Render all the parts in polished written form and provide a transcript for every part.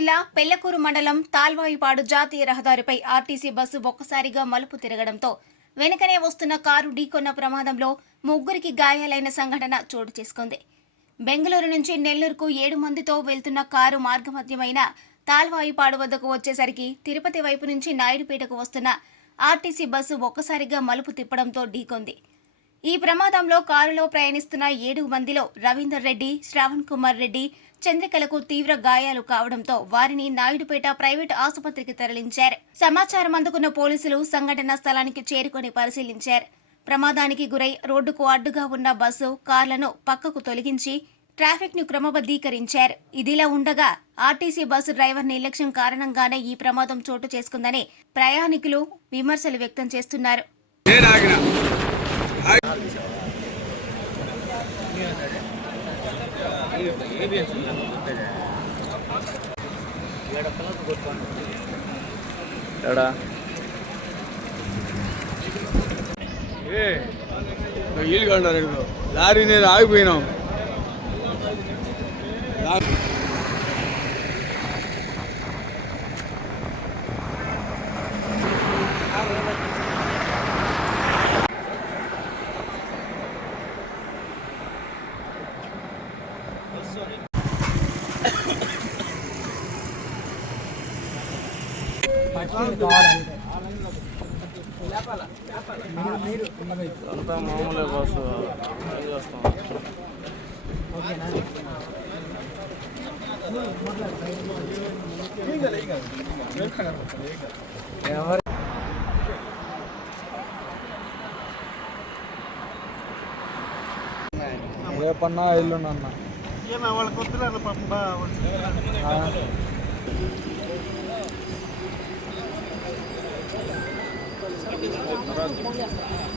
జిల్లా పెళ్లకూరు మండలం తాల్వాయిపాడు జాతీయ రహదారిపై ఆర్టీసీ బస్సు ఒక్కసారిగా మలుపు తిరగడంతో వెనుకనే వస్తున్న కారు ఢీకొన్న ప్రమాదంలో ముగ్గురికి గాయాలైన సంఘటన చోటు చేసుకుంది. బెంగళూరు నుంచి నెల్లూరుకు 7 మందితో వెళ్తున్న కారు మార్గమధ్యమైన తాల్వాయిపాడు వద్దకు వచ్చేసరికి తిరుపతి వైపు నుంచి నాయుడుపేటకు వస్తున్న ఆర్టీసీ బస్సు ఒక్కసారిగా మలుపు తిప్పడంతో ఢీకొంది. ఈ ప్రమాదంలో కారులో ప్రయాణిస్తున్న 7 మందిలో రవీందర్ రెడ్డి, శ్రావణ్ కుమార్ రెడ్డి, చంద్రికలకు తీవ్ర గాయాలు కావడంతో వారిని నాయుడుపేట ప్రైవేట్ ఆసుపత్రికి తరలించారు. సమాచారం అందుకున్న పోలీసులు సంఘటనా స్థలానికి చేరుకొని పరిశీలించారు. ప్రమాదానికి గురై రోడ్డుకు అడ్డుగా ఉన్న బస్సు, కార్లను పక్కకు తొలగించి ట్రాఫిక్ ను క్రమబద్దీకరించారు. ఇదిలా ఉండగా ఆర్టీసీ బస్సు డ్రైవర్ నిర్లక్ష్యం కారణంగానే ఈ ప్రమాదం చోటు చేసుకుందని ప్రయాణికులు విమర్శలు వ్యక్తం చేస్తున్నారు. ఇల్లు కన్నారు లారీ నేను ఆగిపోయినాం. అంతా మామూలే బస్సు చేస్తాం. రేపన్నా ఎల్లుండన్న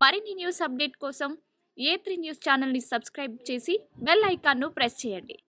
మరిన్ని న్యూస్ అప్డేట్ కోసం A3 న్యూస్ ఛానల్ ని సబ్స్క్రైబ్ చేసి బెల్ ఐకాన్ ను ప్రెస్ చేయండి.